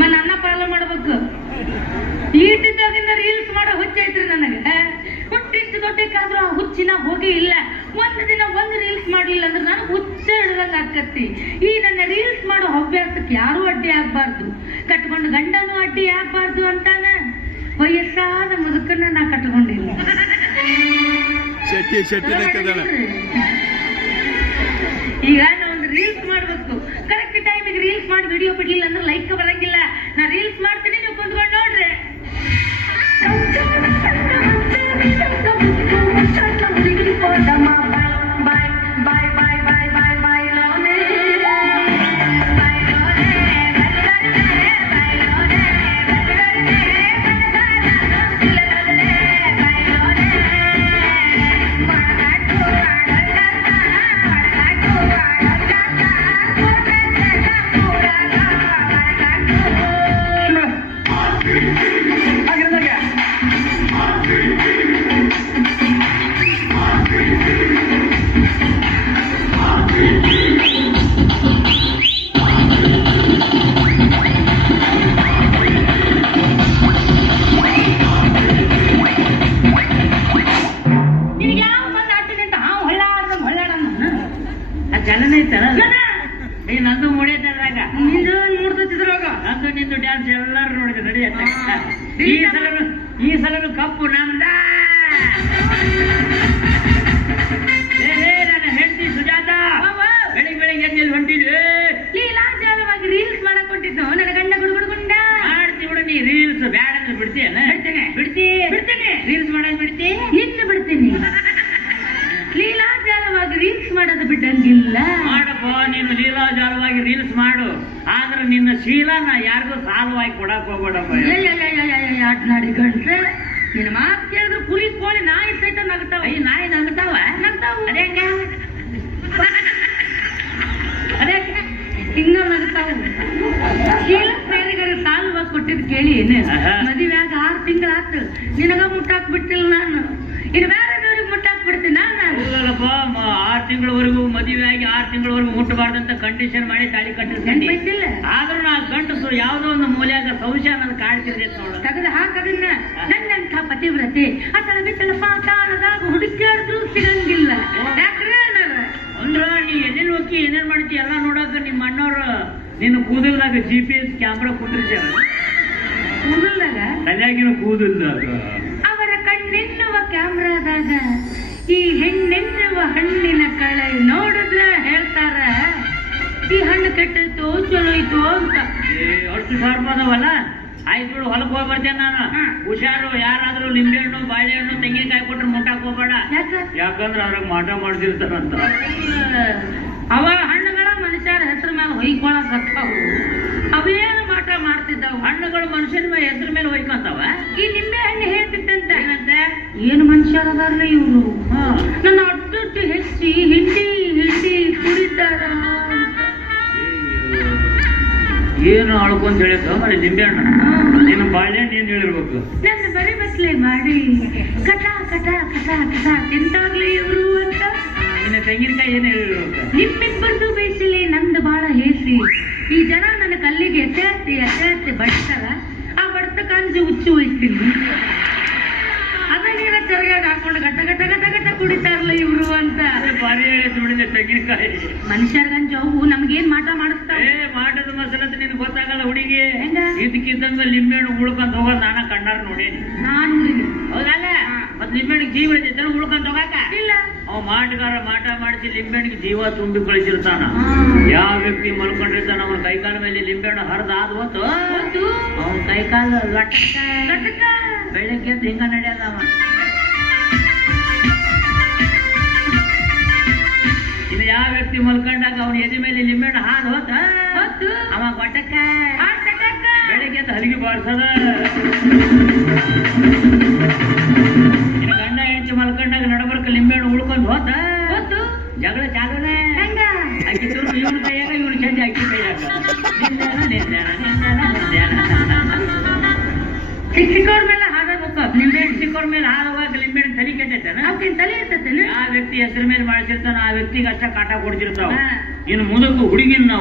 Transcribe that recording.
ನನ್ನ ಪಾಲ ಮಾಡ್ಬೇಕು. ಈಟಿದ್ದಾಗಿಂದ ರೀಲ್ಸ್ ಮಾಡೋ ಹುಚ್ಚೈತ್ರಿ ನನಗೆ. ಹುಟ್ಟಿಷ್ಟು ದೊಡ್ಡಕ್ಕಾದ್ರೂ ಆ ಹುಚ್ಚಿನ ಹೋಗಿ ಇಲ್ಲ. ಒಂದು ದಿನ ಒಂದು ರೀಲ್ಸ್ ಮಾಡಲಿಲ್ಲ ಅಂದ್ರೆ ನಾನು ಹುಚ್ಚ ಹಿಡ್ದಂಗ ಆಕತ್ತಿ. ಈ ನನ್ನ ರೀಲ್ಸ್ ಮಾಡೋ ಹವ್ಯಾಸಕ್ಕೆ ಯಾರೂ ಅಡ್ಡಿ ಆಗ್ಬಾರ್ದು, ಕಟ್ಕೊಂಡು ಗಂಡನೂ ಅಡ್ಡಿ ಆಗ್ಬಾರ್ದು ಅಂತಾನ ವಯಸ್ಸಾದ ಮುದುಕನ್ನ ನಾ ಕಟ್ಕೊಂಡಿಲ್ಲ. ಈಗ ನಾ ಒಂದು ರೀಲ್ಸ್ ಮಾಡ್ಬೇಕು, ಕರೆಕ್ಟ್ ಟೈಮಿಗೆ ರೀಲ್ಸ್ ಮಾಡಿ ವಿಡಿಯೋ ಬಿಡ್ಲಿಲ್ಲ ಅಂದ್ರೆ ಲೈಕ್ ಬರಂಗಿಲ್ಲ. ನಾ ರೀಲ್ಸ್ ಮಾಡ್ತೀನಿ, ನೀವು ಕುಂತ್ಕೊಂಡು ನೋಡ್ರಿ. ಚಲನ ಐತಲ್ಲ ನಂದು ಮುಡಿಯದ್ರಾಗ ನಿಂದು ನೋಡ್ತಿದ್ರಾಗ ನಂದು ನಿಂದು ಡ್ಯಾನ್ಸ್ ಎಲ್ಲಾರು ನೋಡಿದ್ರು. ನಡೆಯತ್ತ ಈ ಸಲನು ಕಪ್ಪು ನಮ್ದ. ನನ್ನ ಹೆಂಡತಿ ಸುಜಾತ ಬೆಳಿಗ್ಗೆ ಎದ್ದು ಹೊಂಟಿದ್ವಿ. ಲೀಲಾಚಾರವಾಗಿ ರೀಲ್ಸ್ ಮಾಡಕ್ ಹೊಂಟಿದ್ದು ನನ್ನ ಗಂಡ ಗುಡುಗುಡುಗುಂಡ. ಮಾಡ್ತಿ ಬಿಡು ನೀ ರೀಲ್ಸ್ ಬ್ಯಾಡ ಅಂದ್ರೆ ಬಿಡ್ತೀಯಲ್ಲ? ಬಿಡ್ತೀನಿ ರೀಲ್ಸ್ ಮಾಡೋದು ಬಿಡ್ತಿ. ಇನ್ನು ಬಿಡ್ತೀನಿ. ಲೀಲಾಜಾಲವಾಗಿ ರೀಲ್ಸ್ ಮಾಡೋದು ಬಿಟ್ಟಂಗಿಲ್ಲ. ಮಾಡಪ್ಪ ನೀನು ಲೀಲಾಜಾಲವಾಗಿ ರೀಲ್ಸ್ ಮಾಡು, ಆದ್ರೆ ನಿನ್ನ ಶೀಲ ನಾ ಯಾರಿಗೂ ಸಾಲವಾಗಿ ಕೊಡಕ್ ಹೋಗ್ಬೇಡಪ್ಪ. ಅಡ್ನಾಡಿ ಗಂಟ್ರೆ ನಿನ್ನ ಮಾತು ಕೇಳಿದ್ರೆ ಕುರಿ ಕೋಳಿ ನಾಯಿ ಸಹಿತ ನಗ್ತಾವ. ಈ ನಾಯಿ ನಗ್ತಾವ ಅದೇ ಹಿಂಗ ನಗ್ತಾವ. ಶೀಲ ಪ್ರೇರಿಗರು ಸಾಲವಾಗಿ ಕೊಟ್ಟಿದ್ ಕೇಳಿ ಏನು ಮದುವೆಯಾಗ 6 ತಿಂಗಳಾತು, ನಿನಗ ಮುಟ್ಟಾಕ್ ಬಿಟ್ಟಿಲ್ಲ ನಾನು. ಇನ್ನು ಬೇರೆ ಮುಟ್ಟಾಕ್ ಬಿಡ್ತೀನಿ ನಾನು. 6 ತಿಂಗಳವರೆಗೂ ಮದುವೆ ಆಗಿ 6 ತಿಂಗಳವರೆಗೂ ಮುಟ್ಟಬಾರ್ದಂತ ಕಂಡೀಷನ್ ಮಾಡಿ ತಾಳಿ ಕಟ್ಟಿರ್ತೀನಿ. ಆದ್ರೂ ನಾ ಗಂಟಸು ಯಾವ್ದೋ ಒಂದು ಮೂಲ್ಯಾಗ ಸಂಶಯ ನನ್ನ ಕಾಡ್ತಿರ್ತೈತೆ ನೋಡ. ತೆಗೆದು ಹಾಕದನ್ನ ನನ್ನಂಥ ಪತಿವ್ರತೆ ಅತಳ ಬಿತ್ತಲ ಪಾತಾಳದಾಗ ಹುಡುಕಾಡಿದ್ರು ಸಿಗಂಗಿಲ್ಲ. ಯಾಕ್ರೆ ಅಂದ್ರ ನೀ ಎಲ್ಲೆಲ್ಲಿ ಹೋಗಿ ಏನೇನ್ ಮಾಡ್ತಿ ಎಲ್ಲ ನೋಡಾಕ ನಿಮ್ಮ ಅಣ್ಣವ್ರು ನಿನ್ನ ಕೂದಲ್ದಾಗ GPS ಕ್ಯಾಮ್ರಾ ಕೊಟ್ಟಿರ್ತಾರ. ಕೂದಲ್ದಾಗ ತಲೆಯಾಗಿನ ಕೂದಲ್ದಾಗ ಅವರ ಕಣ್ಣೆನ್ನುವ ಕ್ಯಾಮ್ರಾದಾಗ ಈ ಹೆಣ್ಣೆನ್ನುವ ಹಣ್ಣಿನ ಕಳೆ ನೋಡಿದ್ರೆ ಹೇಳ್ತಾರ ಈ ಹಣ್ಣು ಕೆಟ್ಟೈತೋ ಚಲೋ ಐತೋ ಅಂತ. ಅಷ್ಟು ಶಾರ್ಪದವಲ್ಲ. ಆಯ್ತು ಬಿಡು, ಹೊಲಕ್ಕೆ ಹೋಗಿ ಬರ್ತೇನೆ ನಾನು. ಹುಷಾರು, ಯಾರಾದ್ರೂ ನಿಂಬೆಹಣ್ಣು ಬಾಳೆಹಣ್ಣು ತೆಂಗಿನಕಾಯಿ ಕೊಟ್ರೆ ಮುಟ್ಟಾಕ್ ಹೋಗ್ಬೇಡ. ಯಾಕಂದ್ರೆ ಅದ್ರಾಗ ಮಾಟ ಮಾಡ್ತಿರ್ತಾರಂತ. ಅವ ಹಣ್ಣುಗಳ ಮನುಷ್ಯರ ಹೆಸರು ಮೇಲೆ ಹೊಯ್ಕೊಳಕ್ ಬರ್ತಾವು. ಅವೇನು ಮಾಟ ಮಾಡ್ತಿದ್ದಾವ ಹಣ್ಣುಗಳು ಮನುಷ್ಯನ ಮೇಲೆ ಹೆಸರು ಮೇಲೆ ಹೊಯ್ಕೊಂತಾವ. ಈ ನಿಂಬೆ ಹಣ್ಣು ಹೇಳ್ತಿತ್ತಂತ ಏನಂತೆ, ಏನು ಮನುಷ್ಯರದಾರ್ಲ ಇವ್ರು, ನನ್ನ ಅಡ್ಡೊಟ್ಟು ಹೆಚ್ಚಿ ಹಿಂಡಿ ಕುಡಿತಾರ. ಏನು ಅಳ್ಕೊಂತ ಹೇಳಿದ ಮರಿ ನಿಂಬೆ ಹಣ್ಣು, ನೀನು ಬಾಳೆಹಣ್ಣು ಏನ್ ಹೇಳಿರ್ಬೇಕು. ನನ್ನ ಬರೀ ಬಸ್ಲೆ ಮಾಡಿ ಕಟ ಕಟ ಕಟ ಕಟ ತಿಂತಾಗ್ಲಿ ಇವ್ರು ಅಂತ. ಇನ್ನು ತೆಂಗಿನಕಾಯಿ ಏನು ಹೇಳಿರ್ಬೇಕು. ನಿಮ್ಮಿಬ್ಬರದು ಬೇಯಿಸಲಿ ನಂದು ಬಾಳ ಹೇಸಿ. ಈ ಜನ ನನ್ನ ಕಲ್ಲಿಗೆ ಎತ್ತೆ ಬಡ್ತಾರ. ಆ ಬಡ್ತ ಕಾಂಜಿ ಹುಚ್ಚು ಹೋಯ್ತೀನಿ. ಅದನ್ನ ಚರಗಾಗ ಹಾಕೊಂಡು ಗಟ್ಟ ಗಟ್ಟ ಗಟ್ಟ ಗಟ್ಟ ಕುಡಿತಾರಲ್ಲ ಇವ್ರು ಅಂತ. ಬಾರಿ ಹೇಳಿದ ತೆಂಗಿನಕಾಯಿ ಮನುಷ್ಯರ್ಗಂಜ ಅವು ನಮ್ಗೇನ್ ಮಾಟ ಮಾಡಿಸ್ತಾವ. ಮಾಟದ ಮಸಾಲತ್ ನಿನ್ ಗೊತ್ತಾಗಲ್ಲ ಹುಡುಗಿ. ಇದಕ್ಕಿದ್ದಂಗ ಲಿಂಬೆಹಣ್ಣು ಉಳ್ಕೊಂತ ಹೋಗೋದು ನಾನ ಕಣ್ಣಾರ ನೋಡೇನಿ. ನಾನು ಹೌದಲ್ಲ, ಮತ್ ಲಿಂಬೆಹಣ್ಣಿಗೆ ಜೀವ ಇರ್ತೈತೆ ಉಳ್ಕೊಂತ ಹೋಗಾಕ ಇಲ್ಲ. ಅವ್ ಮಾಟಗಾರ ಮಾಟ ಮಾಡಿಸಿ ಲಿಂಬೆಹಣ್ಣಿಗೆ ಜೀವ ತುಂಬಿ ಕಳಿಸಿರ್ತಾನ. ಯಾವ ವ್ಯಕ್ತಿ ಮಲ್ಕೊಂಡಿರ್ತಾನ ಅವನ ಕೈಕಾಲ ಮೇಲೆ ಲಿಂಬೆಹಣ್ಣು ಹರಿದ ಆದ ಹೊತ್ತು ಅವನ ಕೈಕಾಲ ಲಟಕ ಬೆಳಗ್ಗೆ ಹಿಂಗ ನಡೆಯಲ್ಲ ಅವ. ಅವನ ಎದೆ ಮೇಲೆ ಲಿಂಬೆಹಣ್ಣು ಹಾಲು ಹೋತ ಹೊತ್ತು ಅವ ಗೊಟ್ಟಕ್ಕ ಹಾರ್ಟ್ ಅಟ್ಯಾಕ್ ಬೆಳಿಗ್ಗೆ ಎದ್ದು ಹಲಿಗೆ ಬಾರ್ಸದ ಇನ್ನು ಗಂಡ ಹೆಂಡತಿ ಮಲ್ಕೊಂಡಾಗ ನಡಬರ್ಕ ಲಿಂಬೆಹಣ್ಣು ಉಳ್ಕೊಂಡು ಹೋತ ಹೊತ್ತು ಜಗಳ ಚಾಲನೆ ಹೆಂಗ ಅಕ್ಕಿ ತುರ್ದು ಇವನ ಕೈಯಾಗ ಇವನು ಚಂದ ಅಕ್ಕಿ ಕೈಯಾಗ ಚಿಕ್ಕವ್ರ ಮೇಲೆ ಹಾಡಬೇಕು ನಿಂಬೆಹಣ್ಣು ಸಿಕ್ಕೋರ್ ಮೇಲೆ ಹಾಲು ಹೋಗಕ್ಕೆ ಲಿಂಬೆಹಣ್ಣು ತಲೆ ಕೆಟ್ಟೈತೇನ ಅವತ್ತಿನ ತಲೆ ಇರ್ತೈತೇನು ಯಾವ ವ್ಯಕ್ತಿ ಹೆಸರು ಮೇಲೆ ಮಾಡಿಸಿರ್ತಾನ ಆ ವ್ಯಕ್ತಿಗೆ ಅಷ್ಟ ಕಾಟ ಕೊಡ್ತಿರ್ತಾವ ಹಾ. ಇನ್ನು ಮುಂದಕ್ಕೂ ಹುಡುಗಿನ